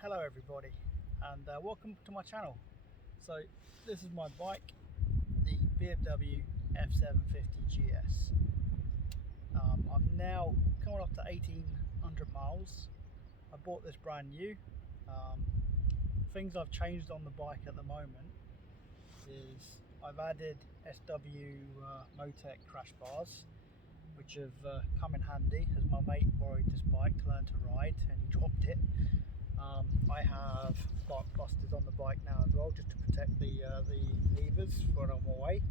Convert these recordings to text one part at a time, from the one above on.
Hello everybody, and welcome to my channel. So this is my bike, the BMW F750GS. I'm now coming up to 1,800 miles. I bought this brand new. Things I've changed on the bike at the moment is I've added sw-motech crash bars, which have come in handy as my mate borrowed this bike to learn to ride and he dropped it. I have barkbusters on the bike now as well, just to protect the levers when I'm away.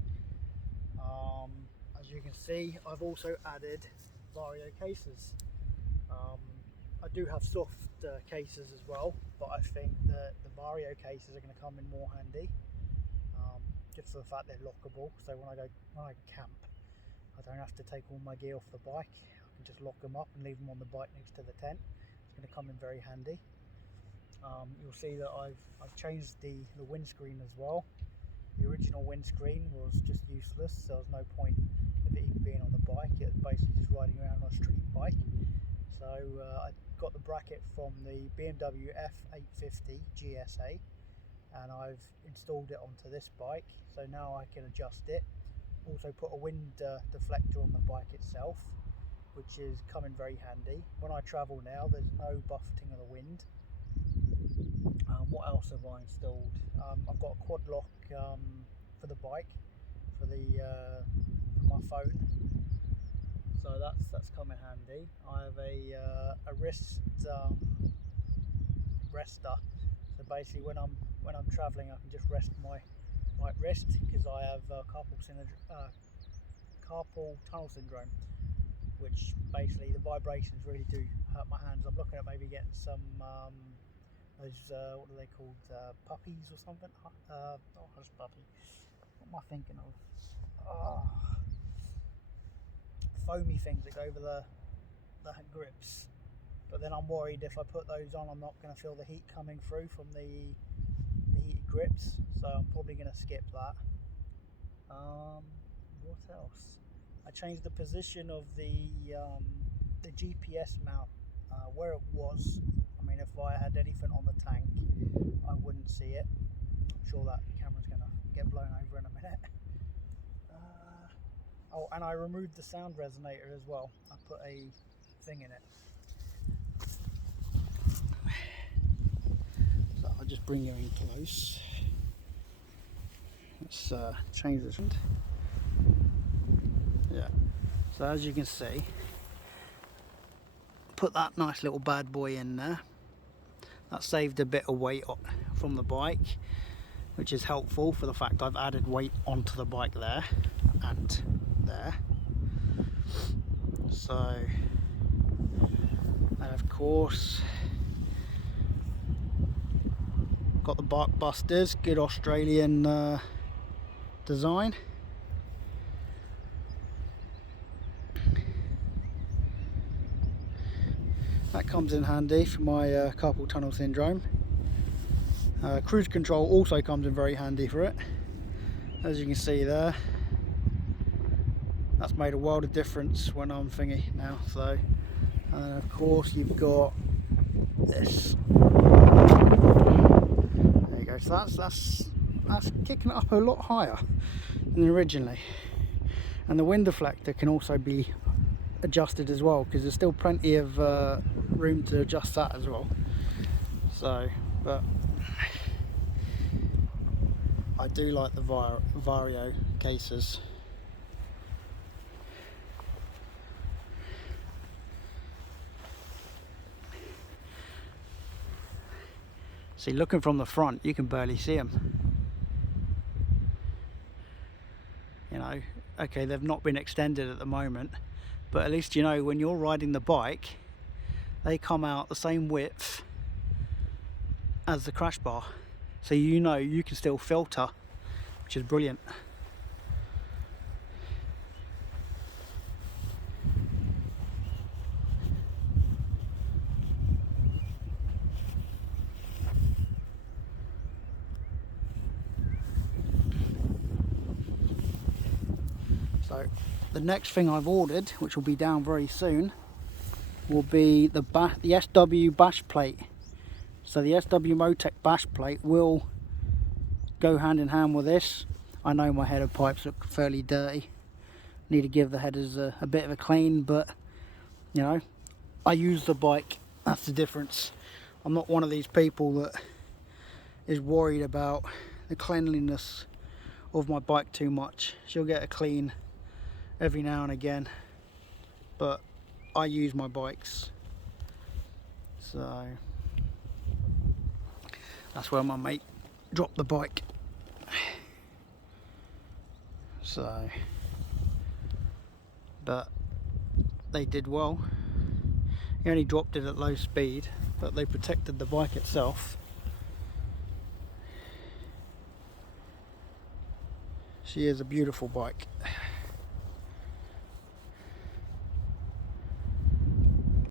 As you can see, I've also added vario cases. I do have soft cases as well, but I think that the vario cases are going to come in more handy, just for the fact they're lockable. So when I camp, I don't have to take all my gear off the bike. I can just lock them up and leave them on the bike next to the tent. It's going to come in very handy. You'll see that I've changed the windscreen as well. The original windscreen was just useless, so there was no point of it even being on the bike. It was basically just riding around on a street bike. So I got the bracket from the BMW F750GS TE, and I've installed it onto this bike, so now I can adjust it. Also put a wind deflector on the bike itself, which is coming very handy. When I travel now, there's no buffeting of the wind. What else have I installed? I've got a Quadlock for the bike, for my phone, so that's come in handy. I have a wrist rester, so basically when I'm traveling, I can just rest my right wrist, because I have carpal tunnel syndrome, which basically the vibrations really do hurt my hands. I'm looking at maybe getting some those what are they called, puppies or something? Not hush puppy. What am I thinking of? Foamy things that go over the grips. But then I'm worried if I put those on, I'm not going to feel the heat coming through from the heated grips. So I'm probably going to skip that. What else? I changed the position of the GPS mount where it was. I mean, if I had anything on the tank, I wouldn't see it. I'm sure that camera's going to get blown over in a minute. Oh, and I removed the sound resonator as well. I put a thing in it. So I'll just bring you in close. Let's change this. Yeah. So as you can see, put that nice little bad boy in there. That saved a bit of weight from the bike, which is helpful for the fact I've added weight onto the bike there and there. So, and of course got the barkbusters, good Australian design. That comes in handy for my carpal tunnel syndrome. Cruise control also comes in very handy for it. As you can see there, that's made a world of difference when I'm thingy now. So, and then of course you've got this. There you go. So that's kicking it up a lot higher than originally. And the wind deflector can also be adjusted as well, because there's still plenty of room to adjust that as well. So, but I do like the vario cases. See, looking from the front, you can barely see them. You know, okay, they've not been extended at the moment, but at least you know when you're riding the bike, they come out the same width as the crash bar. So you know you can still filter, which is brilliant. So the next thing I've ordered, which will be down very soon, will be the SW bash plate So the sw-motech bash plate will go hand in hand with this. I know my header pipes look fairly dirty. Need to give the headers a bit of a clean, but you know, I use the bike, that's the difference. I'm not one of these people that is worried about the cleanliness of my bike too much. She'll get a clean every now and again, but I use my bikes. So that's where my mate dropped the bike. So, but they did well. He only dropped it at low speed, but they protected the bike itself. She is a beautiful bike.